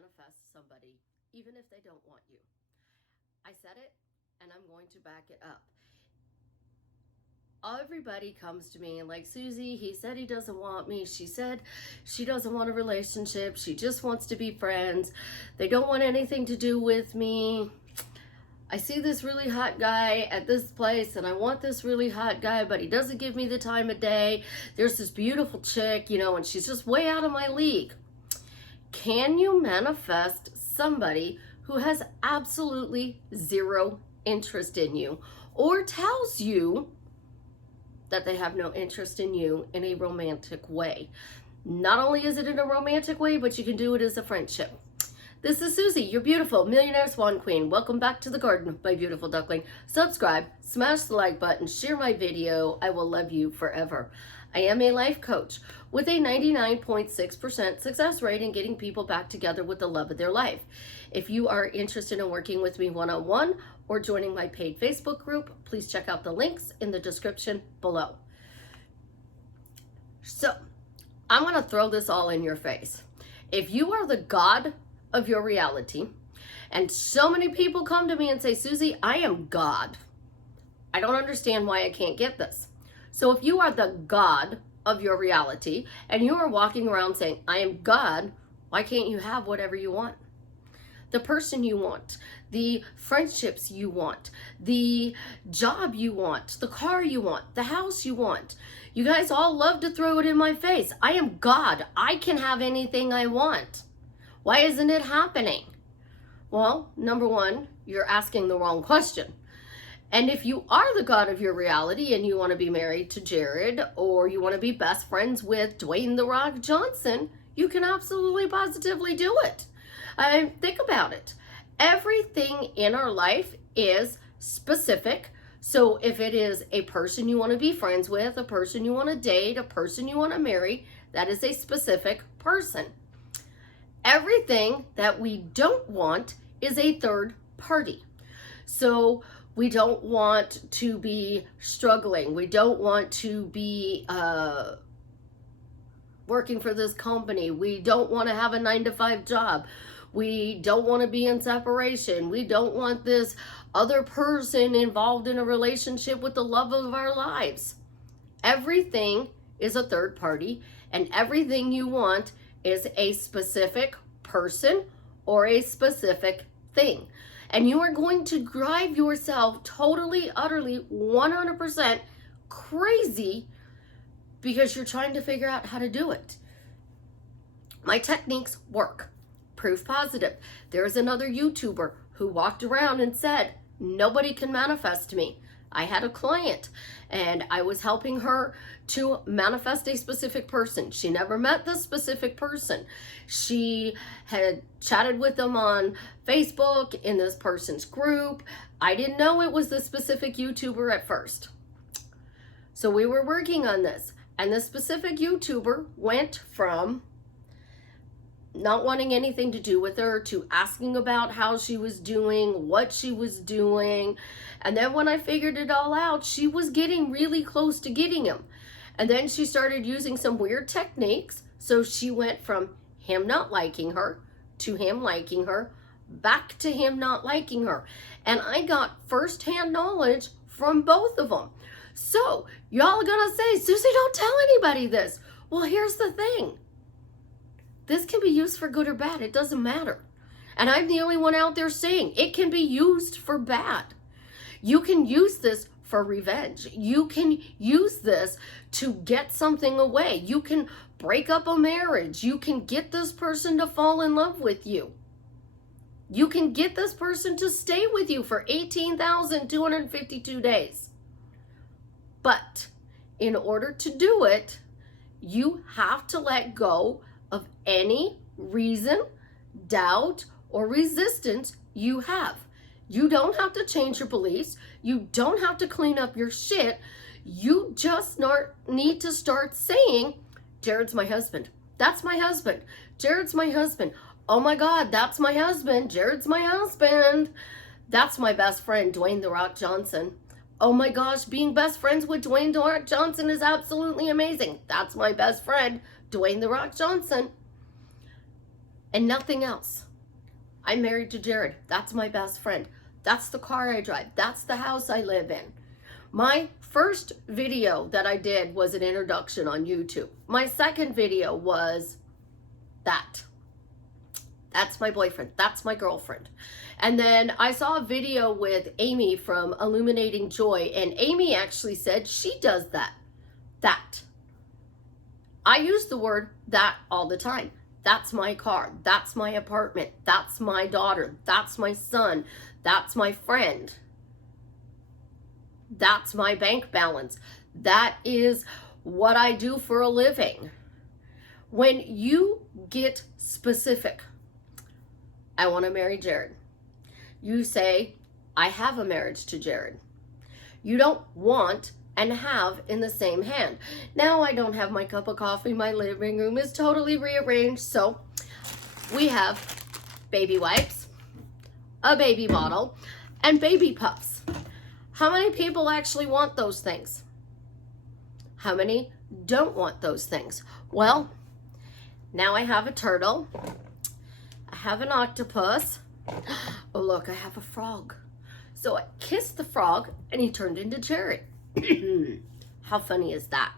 manifest somebody even if they don't want you. I said it and I'm going to back it up. Everybody comes to me and like, Susie, he said he doesn't want me. She said she doesn't want a relationship. She just wants to be friends. They don't want anything to do with me. I see this really hot guy at this place and I want this really hot guy, but he doesn't give me the time of day. There's this beautiful chick, and she's just way out of my league. Can you manifest somebody who has absolutely zero interest in you or tells you that they have no interest in you in a romantic way? Not only is it in a romantic way, but you can do it as a friendship. This is Susie, your beautiful millionaire swan queen. Welcome back to the garden, my beautiful duckling. Subscribe, smash the like button, share my video. I will love you forever. I am a life coach with a 99.6% success rate in getting people back together with the love of their life. If you are interested in working with me one-on-one or joining my paid Facebook group, please check out the links in the description below. So, I'm going to throw this all in your face. If you are the God of your reality, and so many people come to me and say, Susie, I am God. I don't understand why I can't get this. So if you are the God of your reality and you are walking around saying, I am God, why can't you have whatever you want? The person you want, the friendships you want, the job you want, the car you want, the house you want. You guys all love to throw it in my face. I am God. I can have anything I want. Why isn't it happening? Well, number one, you're asking the wrong question. And if you are the God of your reality and you want to be married to Jared or you want to be best friends with Dwayne "The Rock" Johnson, you can absolutely positively do it. Think about it. Everything in our life is specific. So if it is a person you want to be friends with, a person you want to date, a person you want to marry, that is a specific person. Everything that we don't want is a third party. So we don't want to be struggling. We don't want to be working for this company. We don't want to have a 9-to-5 job. We don't want to be in separation. We don't want this other person involved in a relationship with the love of our lives. Everything is a third party, and everything you want is a specific person or a specific thing. And you are going to drive yourself totally, utterly, 100% crazy because you're trying to figure out how to do it. My techniques work. Proof positive. There's another YouTuber who walked around and said, nobody can manifest me. I had a client and I was helping her to manifest a specific person. She never met this specific person. She had chatted with them on Facebook in this person's group. I didn't know it was the specific YouTuber at first. So we were working on this, and the specific YouTuber went from not wanting anything to do with her to asking about how she was doing, what she was doing. And then when I figured it all out, she was getting really close to getting him. And then she started using some weird techniques. So she went from him not liking her to him liking her, back to him not liking her. And I got firsthand knowledge from both of them. So y'all are gonna say, Susie, don't tell anybody this. Well, here's the thing. This can be used for good or bad. It doesn't matter. And I'm the only one out there saying it can be used for bad. You can use this for revenge. You can use this to get something away. You can break up a marriage. You can get this person to fall in love with you. You can get this person to stay with you for 18,252 days. But in order to do it, you have to let go of any reason, doubt, or resistance you have. You don't have to change your beliefs. You don't have to clean up your shit. You just need to start saying, Jared's my husband. That's my husband. Jared's my husband. Oh my God, that's my husband. Jared's my husband. That's my best friend, Dwayne "The Rock" Johnson. Oh my gosh, being best friends with Dwayne "The Rock" Johnson is absolutely amazing. That's my best friend, Dwayne "The Rock" Johnson. And nothing else. I'm married to Jared. That's my best friend. That's the car I drive. That's the house I live in. My first video that I did was an introduction on YouTube. My second video was that. That's my boyfriend. That's my girlfriend. And then I saw a video with Amy from Illuminating Joy, and Amy actually said she does that. That. I use the word that all the time. That's my car. That's my apartment. That's my daughter. That's my son. That's my friend. That's my bank balance. That is what I do for a living. When you get specific, I want to marry Jared. You say, I have a marriage to Jared. You don't want and have in the same hand. Now I don't have my cup of coffee. My living room is totally rearranged. So we have baby wipes, a baby bottle, and baby puffs. How many people actually want those things? How many don't want those things? Well, now I have a turtle. I have an octopus. Oh, look, I have a frog. So I kissed the frog and he turned into Jared. How funny is that?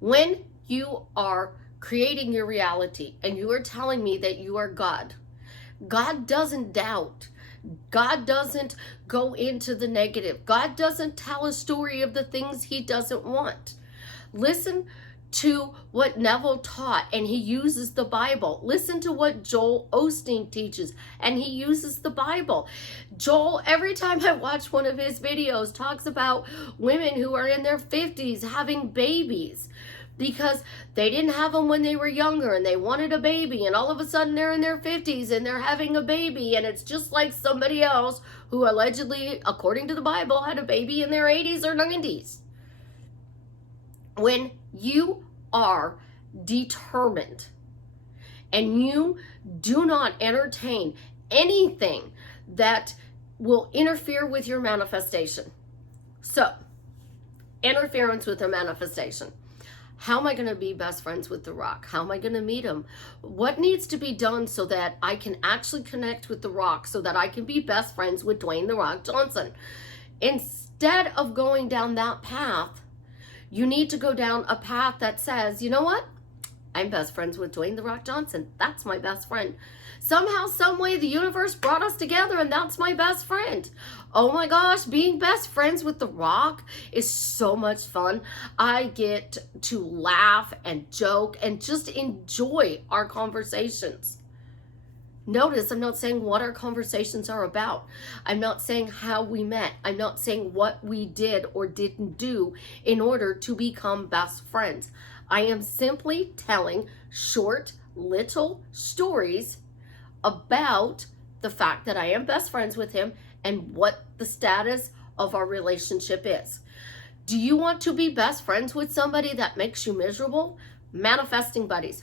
When you are creating your reality and you are telling me that you are God, God doesn't doubt. God doesn't go into the negative. God doesn't tell a story of the things he doesn't want. Listen to what Neville taught, and he uses the Bible. Listen to what Joel Osteen teaches, and he uses the Bible. Joel, every time I watch one of his videos, talks about women who are in their 50s having babies because they didn't have them when they were younger and they wanted a baby, and all of a sudden they're in their 50s and they're having a baby, and it's just like somebody else who allegedly, according to the Bible, had a baby in their 80s or 90s. When you are determined and you do not entertain anything that will interfere with your manifestation. So, interference with your manifestation. How am I going to be best friends with The Rock? How am I going to meet him? What needs to be done so that I can actually connect with The Rock, so that I can be best friends with Dwayne The Rock Johnson? Instead of going down that path, you need to go down a path that says, you know what? I'm best friends with Dwayne The Rock Johnson. That's my best friend. Somehow, some way, the universe brought us together, and that's my best friend. Oh my gosh, being best friends with The Rock is so much fun. I get to laugh and joke and just enjoy our conversations. Notice I'm not saying what our conversations are about. I'm not saying how we met. I'm not saying what we did or didn't do in order to become best friends. I am simply telling short, little stories about the fact that I am best friends with him and what the status of our relationship is. Do you want to be best friends with somebody that makes you miserable? Manifesting buddies.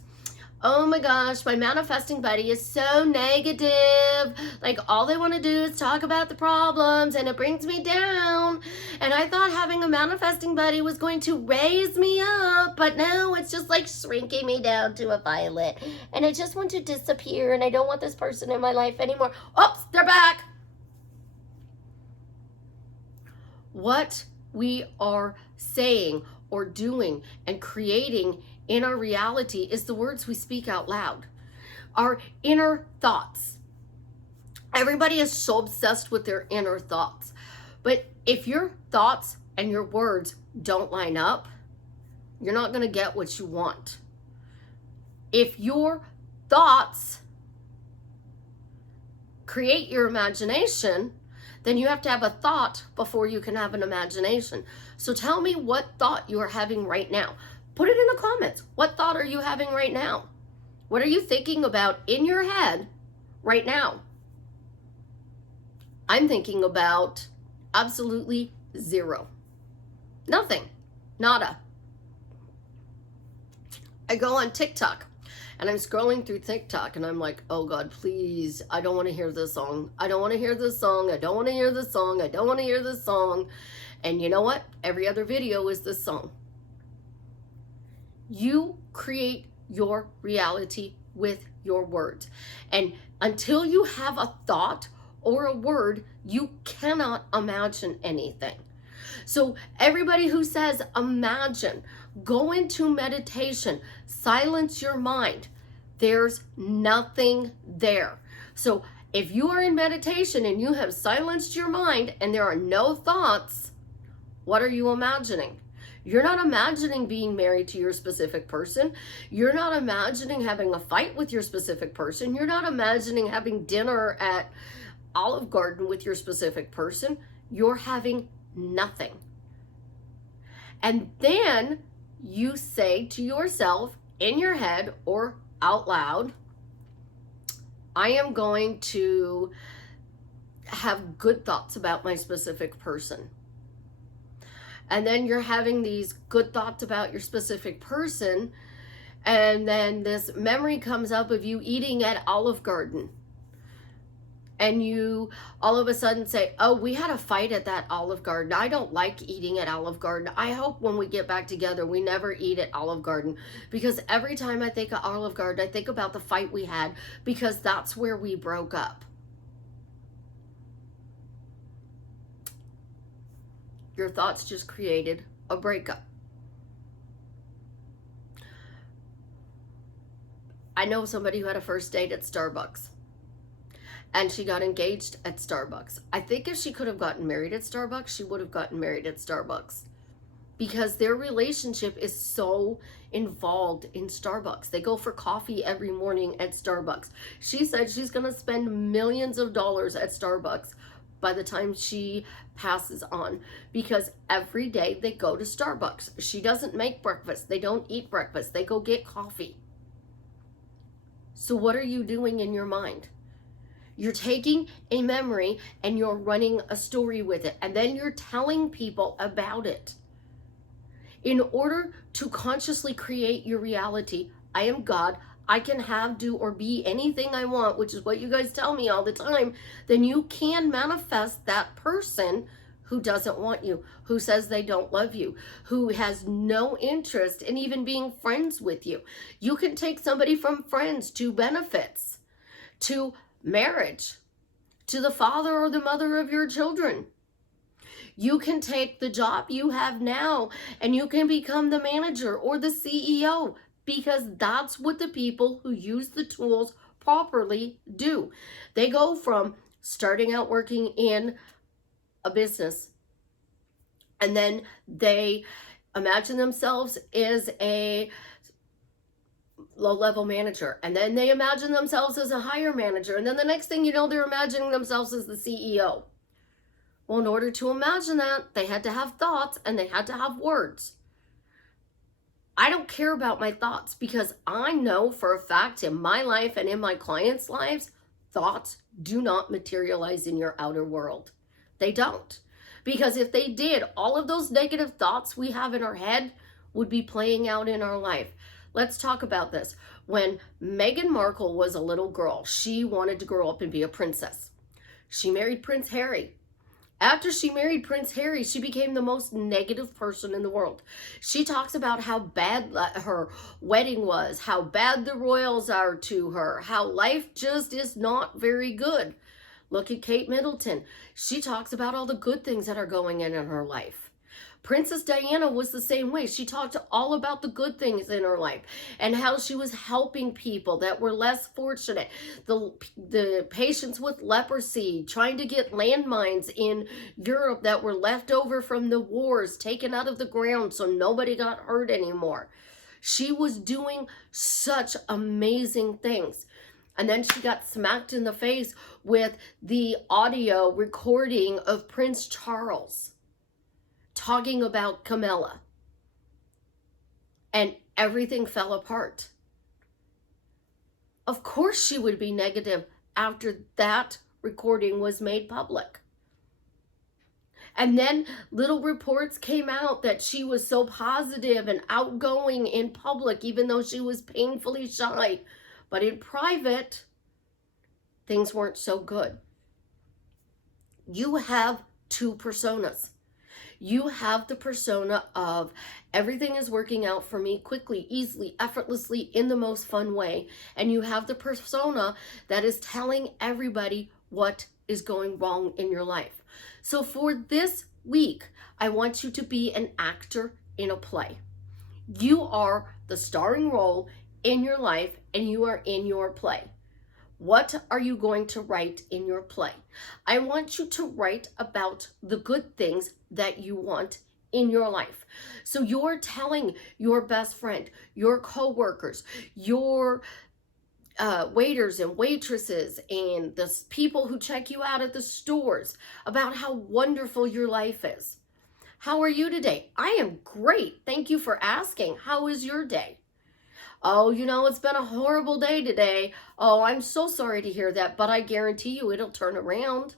Oh my gosh, my manifesting buddy is so negative. Like, all they want to do is talk about the problems, and it brings me down. And I thought having a manifesting buddy was going to raise me up, but now it's just like shrinking me down to a violet. And I just want to disappear, and I don't want this person in my life anymore. Oops, they're back. What we are saying or doing and creating in our reality is the words we speak out loud. Our inner thoughts. Everybody is so obsessed with their inner thoughts. But if your thoughts and your words don't line up, you're not going to get what you want. If your thoughts create your imagination, then you have to have a thought before you can have an imagination. So tell me what thought you are having right now. Put it in the comments. What thought are you having right now? What are you thinking about in your head right now? I'm thinking about absolutely zero. Nothing. Nada. I go on TikTok and I'm scrolling through TikTok and I'm like, oh God, please, I don't want to hear this song. I don't want to hear this song. I don't want to hear this song. I don't want to hear this song. And you know what? Every other video is this song. You create your reality with your words. And until you have a thought or a word, you cannot imagine anything. So everybody who says imagine, go into meditation, silence your mind, there's nothing there. So if you are in meditation and you have silenced your mind and there are no thoughts, what are you imagining? You're not imagining being married to your specific person. You're not imagining having a fight with your specific person. You're not imagining having dinner at Olive Garden with your specific person. You're having nothing. And then you say to yourself in your head or out loud, I am going to have good thoughts about my specific person. And then you're having these good thoughts about your specific person, and then this memory comes up of you eating at Olive Garden. And you all of a sudden say, oh, we had a fight at that Olive Garden. I don't like eating at Olive Garden. I hope when we get back together, we never eat at Olive Garden. Because every time I think of Olive Garden, I think about the fight we had, because that's where we broke up. Your thoughts just created a breakup. I know somebody who had a first date at Starbucks. And she got engaged at Starbucks. I think if she could have gotten married at Starbucks, she would have gotten married at Starbucks. Because their relationship is so involved in Starbucks. They go for coffee every morning at Starbucks. She said she's going to spend millions of dollars at Starbucks by the time she passes on, because every day they go to Starbucks. She doesn't make breakfast. They don't eat breakfast. They go get coffee. So what are you doing in your mind? You're taking a memory and you're running a story with it, and then you're telling people about it. In order to consciously create your reality, I am God, I can have, do, or be anything I want, which is what you guys tell me all the time, then you can manifest that person who doesn't want you, who says they don't love you, who has no interest in even being friends with you. You can take somebody from friends to benefits, to marriage, to the father or the mother of your children. You can take the job you have now and you can become the manager or the CEO, because that's what the people who use the tools properly do. They go from starting out working in a business, and then they imagine themselves as a low-level manager, and then they imagine themselves as a higher manager, and then the next thing you know, they're imagining themselves as the CEO. Well, in order to imagine that, they had to have thoughts and they had to have words. I don't care about my thoughts, because I know for a fact in my life and in my clients' lives, thoughts do not materialize in your outer world. They don't. Because if they did, all of those negative thoughts we have in our head would be playing out in our life. Let's talk about this. When Meghan Markle was a little girl, she wanted to grow up and be a princess. She married Prince Harry. After she married Prince Harry, she became the most negative person in the world. She talks about how bad her wedding was, how bad the royals are to her, how life just is not very good. Look at Kate Middleton. She talks about all the good things that are going in her life. Princess Diana was the same way. She talked all about the good things in her life and how she was helping people that were less fortunate. The patients with leprosy, trying to get landmines in Europe that were left over from the wars taken out of the ground so nobody got hurt anymore. She was doing such amazing things. And then she got smacked in the face with the audio recording of Prince Charles talking about Camilla. And everything fell apart. Of course she would be negative after that recording was made public. And then little reports came out that she was so positive and outgoing in public, even though she was painfully shy. But in private, things weren't so good. You have two personas. You have the persona of everything is working out for me quickly, easily, effortlessly, in the most fun way. And you have the persona that is telling everybody what is going wrong in your life. So for this week, I want you to be an actor in a play. You are the starring role in your life and you are in your play. What are you going to write in your play? I want you to write about the good things that you want in your life. So you're telling your best friend, your coworkers, your waiters and waitresses, and the people who check you out at the stores about how wonderful your life is. How are you today? I am great. Thank you for asking. How is your day? Oh, it's been a horrible day today. Oh, I'm so sorry to hear that, but I guarantee you it'll turn around.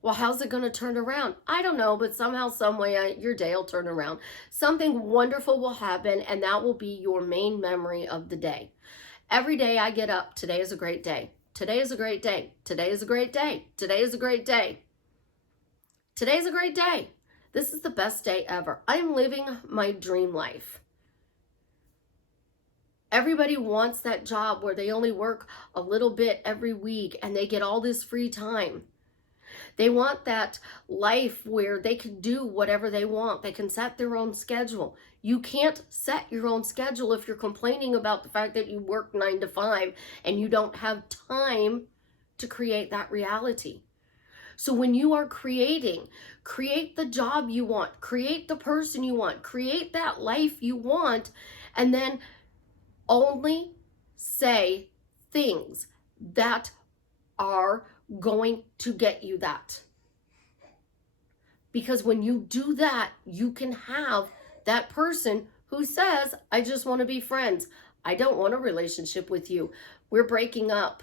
Well, how's it going to turn around? I don't know, but somehow, some way, your day will turn around. Something wonderful will happen, and that will be your main memory of the day. Every day I get up, today is a great day. Today is a great day. Today is a great day. Today is a great day. Today is a great day. This is the best day ever. I'm living my dream life. Everybody wants that job where they only work a little bit every week and they get all this free time. They want that life where they can do whatever they want. They can set their own schedule. You can't set your own schedule if you're complaining about the fact that you work 9 to 5 and you don't have time to create that reality. So when you are creating, create the job you want, create the person you want, create that life you want, and then only say things that are going to get you that. Because when you do that, you can have that person who says, I just want to be friends. I don't want a relationship with you. We're breaking up.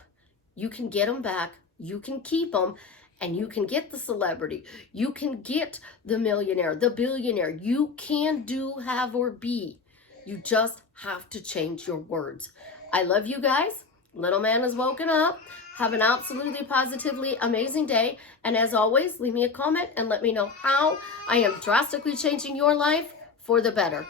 You can get them back. You can keep them. And you can get the celebrity. You can get the millionaire, the billionaire. You can do, have, or be. You just have to change your words. I love you guys. Little man has woken up. Have an absolutely positively amazing day. And as always, leave me a comment and let me know how I am drastically changing your life for the better.